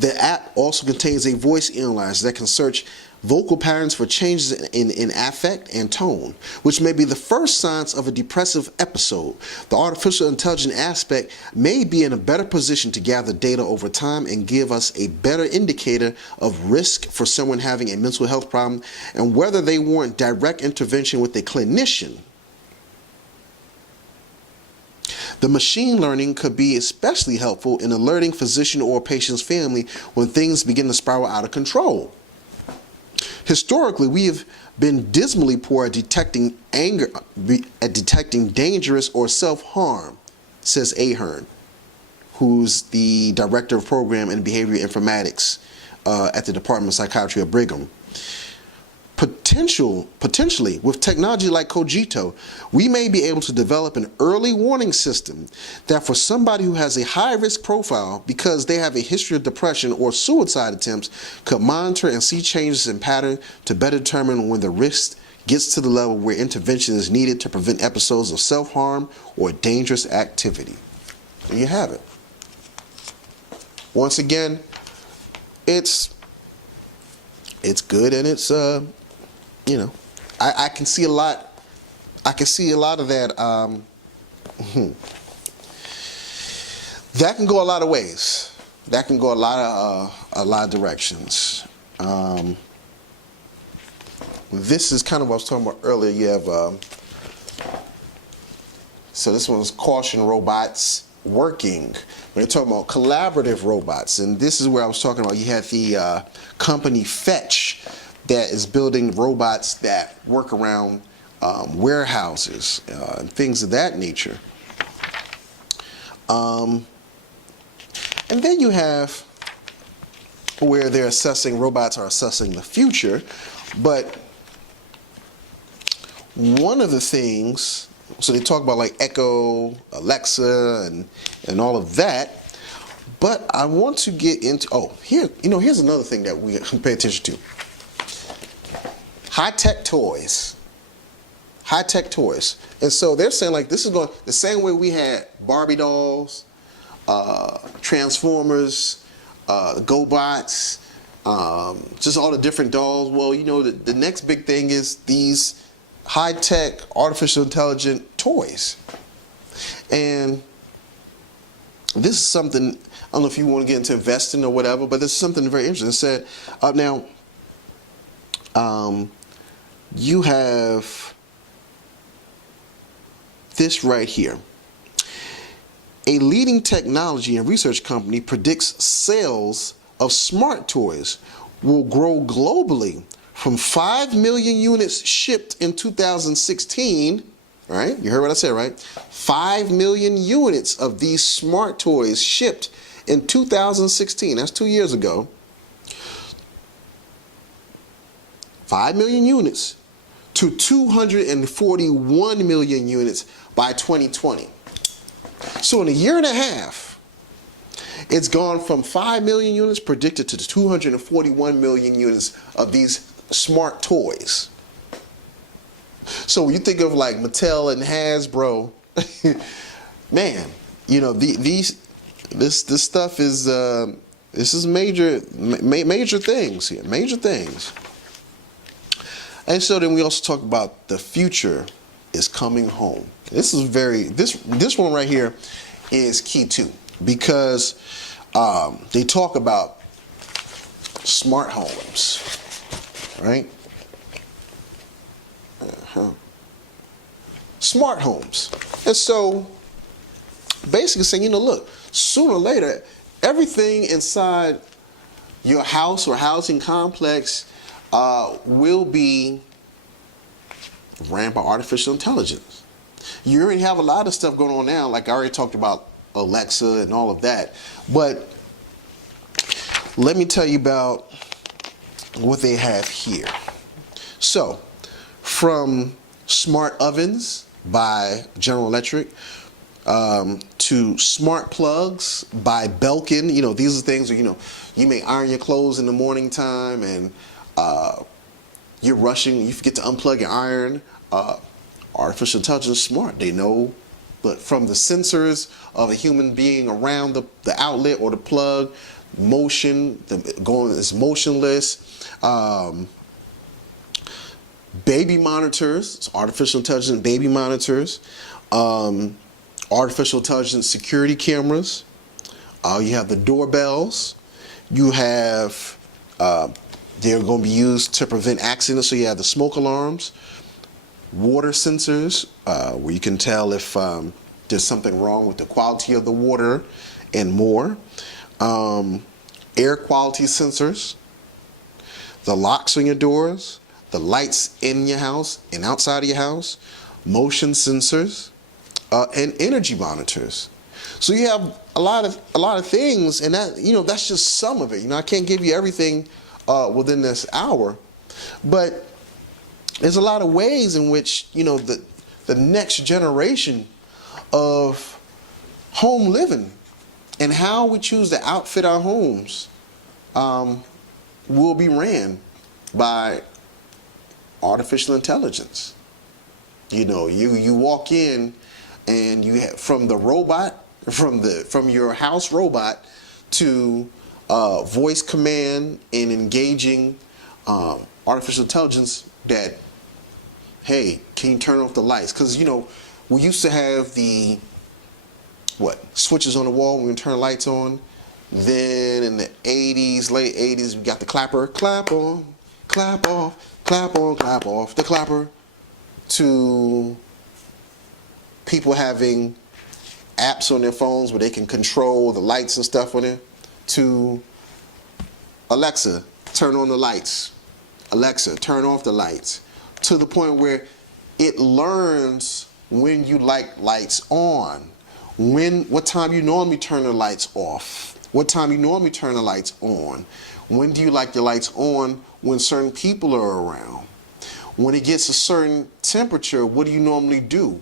The app also contains a voice analyzer that can search vocal patterns for changes in affect and tone, which may be the first signs of a depressive episode. The artificial intelligence aspect may be in a better position to gather data over time and give us a better indicator of risk for someone having a mental health problem and whether they warrant direct intervention with a clinician. The machine learning could be especially helpful in alerting physician or patient's family when things begin to spiral out of control. Historically, we have been dismally poor at detecting anger, at detecting dangerous or self-harm, says Ahern, who's the director of program and behavioral informatics at the Department of Psychiatry at Brigham. Potentially, with technology like Cogito, we may be able to develop an early warning system that for somebody who has a high-risk profile because they have a history of depression or suicide attempts could monitor and see changes in pattern to better determine when the risk gets to the level where intervention is needed to prevent episodes of self-harm or dangerous activity. There you have it. Once again, it's good and it's you know, I can see a lot. I can see a lot of that. That can go a lot of ways. That can go a lot of directions. This is kind of what I was talking about earlier. You have so this one's caution robots working. We're talking about collaborative robots, and this is where I was talking about. You had the company Fetch that is building robots that work around warehouses and things of that nature. And then you have where robots are assessing the future, but one of the things, so they talk about like Echo, Alexa, and all of that, but I want to get into, here's another thing that we pay attention to. High-tech toys. High-tech toys. And so they're saying like this is going the same way we had Barbie dolls, Transformers, GoBots, just all the different dolls. Well, you know, the next big thing is these high-tech artificial intelligent toys. And this is something, I don't know if you want to get into investing or whatever, but this is something very interesting. It said, now, you have this right here. A leading technology and research company predicts sales of smart toys will grow globally from 5 million units shipped in 2016, right? You heard what I said, right? 5 million units of these smart toys shipped in 2016. That's 2 years ago. 5 million units to 241 million units by 2020. So in a year and a half, it's gone from 5 million units predicted to 241 million units of these smart toys. So when you think of like Mattel and Hasbro, man, you know, this stuff is this is major things here, major things. And so then we also talk about the future is coming home. This is this one right here is key too, because they talk about smart homes, right? Smart homes. And so basically saying, you know, look, sooner or later, everything inside your house or housing complex will be ran by artificial intelligence. You already have a lot of stuff going on now, like I already talked about Alexa and all of that. But let me tell you about what they have here. So, from smart ovens by General Electric, to smart plugs by Belkin. These are things where, you may iron your clothes in the morning time and you're rushing, you forget to unplug your iron. Artificial intelligence is smart. They know, but from the sensors of a human being around the outlet or the plug, motion, is motionless. Baby monitors, artificial intelligence baby monitors. Artificial intelligence security cameras. You have the doorbells. You have, they're going to be used to prevent accidents. So you have the smoke alarms, water sensors, where you can tell if there's something wrong with the quality of the water, and more. Air quality sensors, the locks on your doors, the lights in your house and outside of your house, motion sensors, and energy monitors. So you have a lot of things, and that's just some of it. I can't give you everything within this hour, but there's a lot of ways in which the next generation of home living and how we choose to outfit our homes will be ran by artificial intelligence. You walk in, and you have from the robot, from your house robot, to voice command and engaging artificial intelligence that, hey, can you turn off the lights? Because we used to have the switches on the wall when we turn lights on. Then in the 80s, late 80s, we got the clapper, clap on, clap off, clap on, clap off, the clapper, to people having apps on their phones where they can control the lights and stuff on there, to Alexa, turn on the lights, Alexa, turn off the lights, to the point where it learns when you like lights on, what time you normally turn the lights off, what time you normally turn the lights on, when do you like your lights on when certain people are around, when it gets a certain temperature, what do you normally do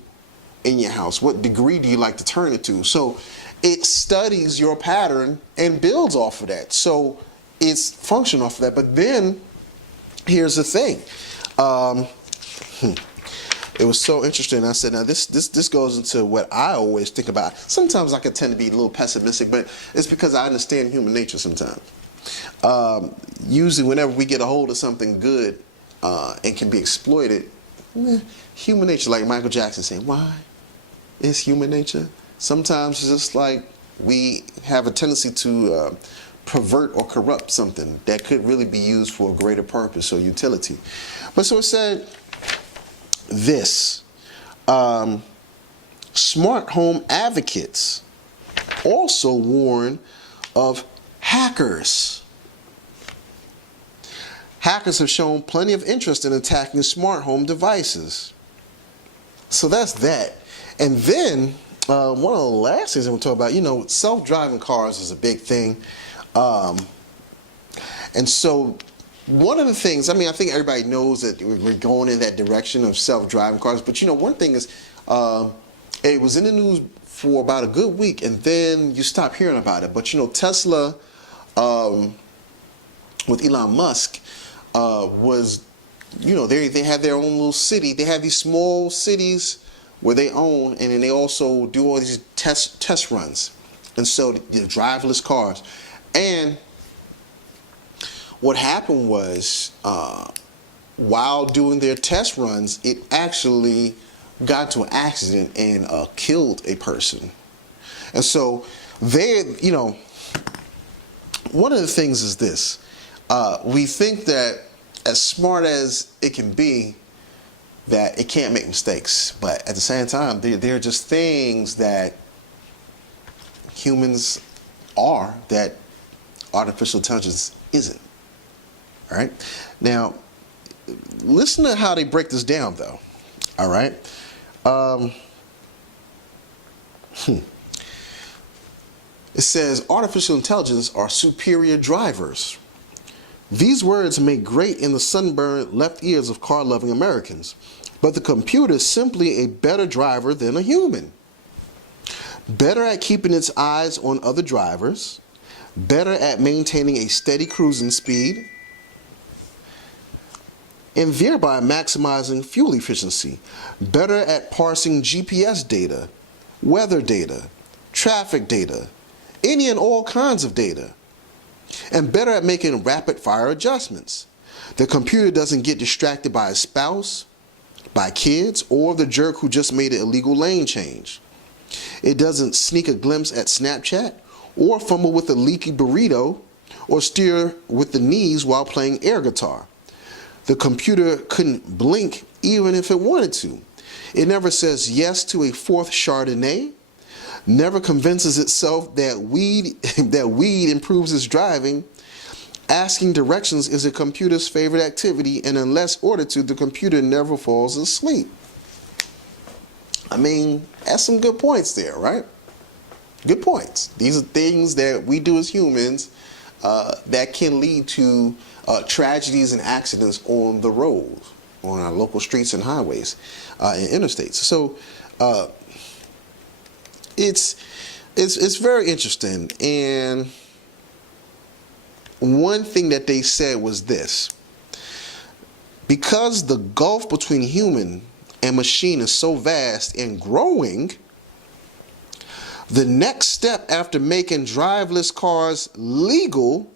in your house? What degree do you like to turn it to? So it studies your pattern and builds off of that. So it's function off of that. But then here's the thing. It was so interesting. I said, now this goes into what I always think about. Sometimes I can tend to be a little pessimistic, but it's because I understand human nature sometimes. Usually whenever we get a hold of something good and can be exploited, human nature, like Michael Jackson saying, why? It's human nature. Sometimes it's just like we have a tendency to pervert or corrupt something that could really be used for a greater purpose or utility. But so it said this, smart home advocates also warn of hackers. Hackers have shown plenty of interest in attacking smart home devices. So that's that. And then one of the last things I'm going to talk about, self-driving cars is a big thing. And so one of the things, I think everybody knows that we're going in that direction of self-driving cars. But, one thing is, it was in the news for about a good week, and then you stop hearing about it. But, Tesla, with Elon Musk, was, they have their own little city. They have these small cities where they own, and then they also do all these test runs. And so the driverless cars. And what happened was, while doing their test runs, it actually got to an accident and killed a person. And so one of the things is this. We think that as smart as it can be, that it can't make mistakes. But at the same time, they're just things that humans are that artificial intelligence isn't. All right? Now, listen to how they break this down, though. All right? It says artificial intelligence are superior drivers. These words may grate in the sunburned left ears of car-loving Americans, but the computer is simply a better driver than a human. Better at keeping its eyes on other drivers, better at maintaining a steady cruising speed, and thereby maximizing fuel efficiency, better at parsing GPS data, weather data, traffic data, any and all kinds of data, and better at making rapid-fire adjustments. The computer doesn't get distracted by a spouse, by kids, or the jerk who just made an illegal lane change. It doesn't sneak a glimpse at Snapchat, or fumble with a leaky burrito, or steer with the knees while playing air guitar. The computer couldn't blink even if it wanted to. It never says yes to a fourth Chardonnay, never convinces itself that weed improves its driving. Asking directions is a computer's favorite activity, and unless ordered to, the computer never falls asleep. I mean, that's some good points there, right? Good points. These are things that we do as humans that can lead to tragedies and accidents on the road, on our local streets and highways and interstates. So it's very interesting. And one thing that they said was this: because the gulf between human and machine is so vast and growing, the next step after making driverless cars legal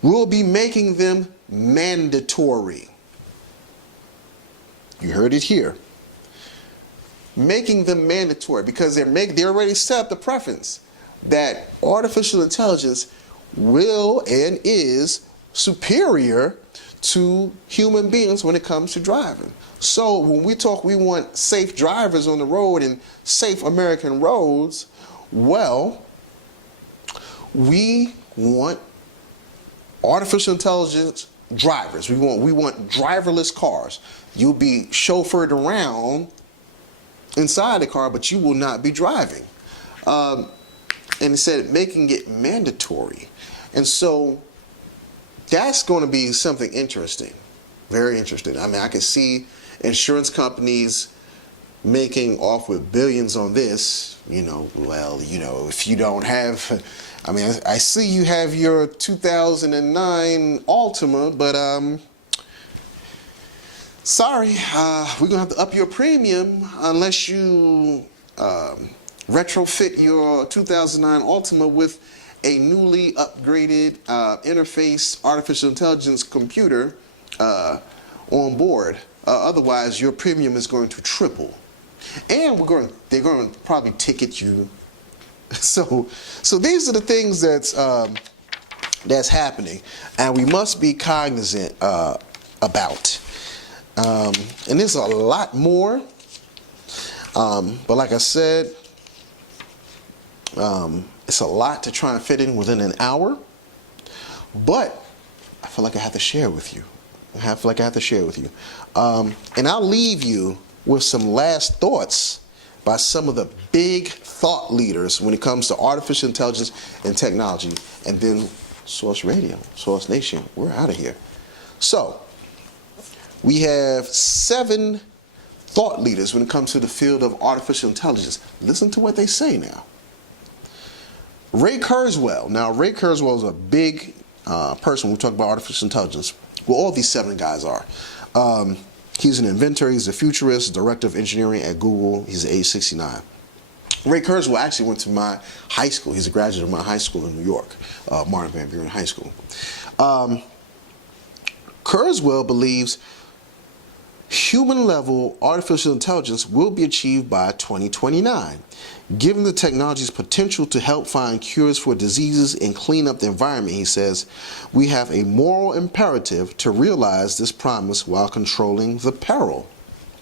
will be making them mandatory. You heard it here. Making them mandatory, because they already set up the preference that artificial intelligence will and is superior to human beings when it comes to driving. So when we talk we want safe drivers on the road and safe American roads, well, we want artificial intelligence drivers. We want driverless cars. You'll be chauffeured around inside the car, but you will not be driving. And it said making it mandatory. And so that's going to be something interesting, very interesting. I mean, I can see insurance companies making off with billions on this. If you don't have, I mean, I see you have your 2009 Altima, but sorry, we're gonna have to up your premium unless you retrofit your 2009 Altima with a newly upgraded interface artificial intelligence computer on board. Otherwise, your premium is going to triple, and they're going to probably ticket you. So these are the things that's happening, and we must be cognizant about. And there's a lot more, but like I said, it's a lot to try and fit in within an hour. But I feel like I have to share with you. And I'll leave you with some last thoughts by some of the big thought leaders when it comes to artificial intelligence and technology. And then Source Radio, Source Nation, we're out of here. So we have 7 thought leaders when it comes to the field of artificial intelligence. Listen to what they say now. Ray Kurzweil. Now, Ray Kurzweil is a big person when we talk about artificial intelligence. Well, all these 7 guys are. He's an inventor. He's a futurist, director of engineering at Google. He's age 69. Ray Kurzweil actually went to my high school. He's a graduate of my high school in New York, Martin Van Buren High School. Kurzweil believes human-level artificial intelligence will be achieved by 2029. Given the technology's potential to help find cures for diseases and clean up the environment, he says, we have a moral imperative to realize this promise while controlling the peril.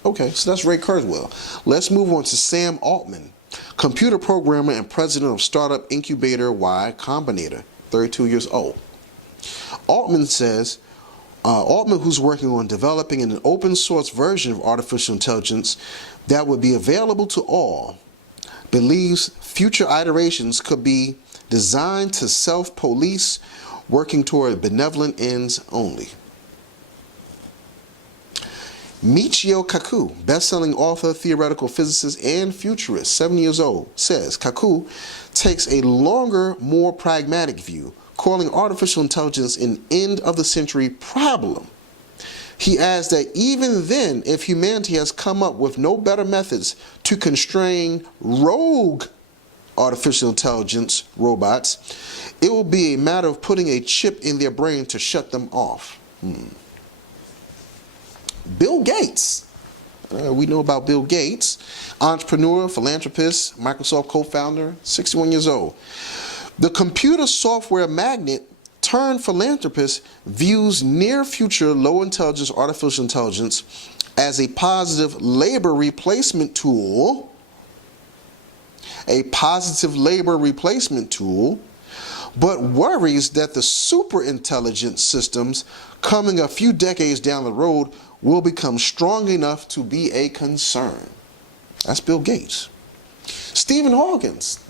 Okay, so that's Ray Kurzweil. Let's move on to Sam Altman, computer programmer and president of startup incubator Y Combinator, 32 years old. Altman says, Altman, who's working on developing an open source version of artificial intelligence that would be available to all, believes future iterations could be designed to self-police working toward benevolent ends only. Michio Kaku, best-selling author, theoretical physicist, and futurist, 7 years old, says Kaku takes a longer, more pragmatic view, calling artificial intelligence an end-of-the-century problem. He adds that even then, if humanity has come up with no better methods to constrain rogue artificial intelligence robots, it will be a matter of putting a chip in their brain to shut them off. Bill Gates. We know about Bill Gates, entrepreneur, philanthropist, Microsoft co-founder, 61 years old. The computer software magnate turned philanthropist views near-future low-intelligence artificial intelligence as a positive labor replacement tool, but worries that the super-intelligent systems coming a few decades down the road will become strong enough to be a concern. That's Bill Gates. Stephen Hawkins.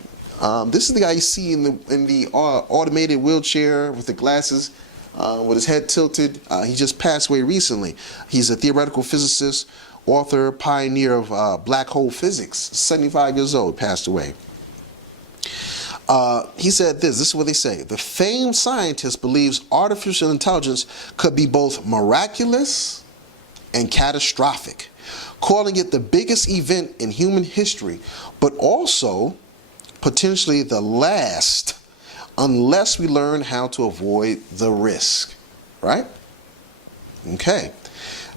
This is the guy you see in the automated wheelchair with the glasses, with his head tilted. He just passed away recently. He's a theoretical physicist, author, pioneer of black hole physics. 75 years old, passed away. He said this is what they say. The famed scientist believes artificial intelligence could be both miraculous and catastrophic, calling it the biggest event in human history, but also potentially the last, unless we learn how to avoid the risk. Right? Okay.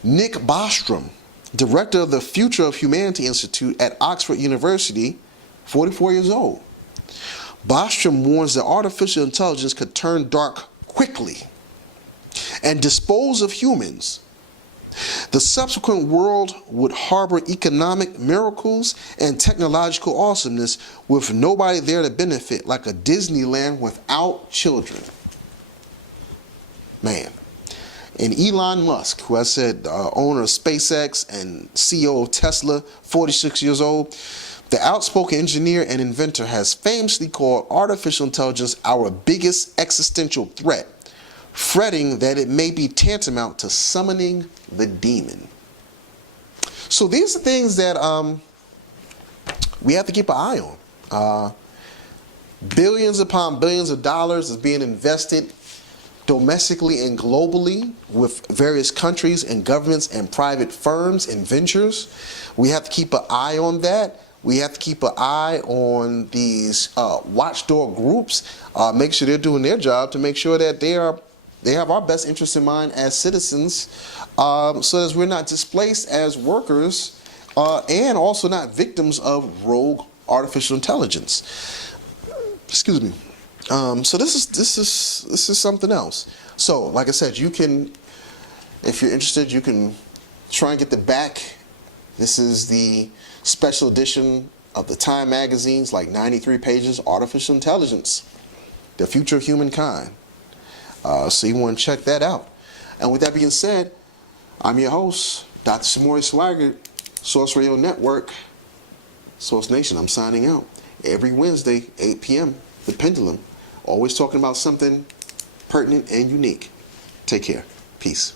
Nick Bostrom, director of the Future of Humanity Institute at Oxford University, 44 years old. Bostrom warns that artificial intelligence could turn dark quickly and dispose of humans. The subsequent world would harbor economic miracles and technological awesomeness with nobody there to benefit, like a Disneyland without children. Man. And Elon Musk, who I said owner of SpaceX and CEO of Tesla, 46 years old, the outspoken engineer and inventor has famously called artificial intelligence our biggest existential threat, fretting that it may be tantamount to summoning the demon. So these are things that we have to keep an eye on. Billions upon billions of dollars is being invested domestically and globally with various countries and governments and private firms and ventures. We have to keep an eye on that. We have to keep an eye on these watchdog groups, make sure they're doing their job to make sure that they have our best interests in mind as citizens, so that we're not displaced as workers and also not victims of rogue artificial intelligence. Excuse me. So this is something else. So, like I said, you can, if you're interested, you can try and get the back. This is the special edition of the Time magazine's, like 93 pages, Artificial Intelligence, the Future of Humankind. So you want to check that out. And with that being said, I'm your host, Dr. Samori Swygert, Source Radio Network, Source Nation. I'm signing out every Wednesday, 8 p.m., the Pendulum. Always talking about something pertinent and unique. Take care. Peace.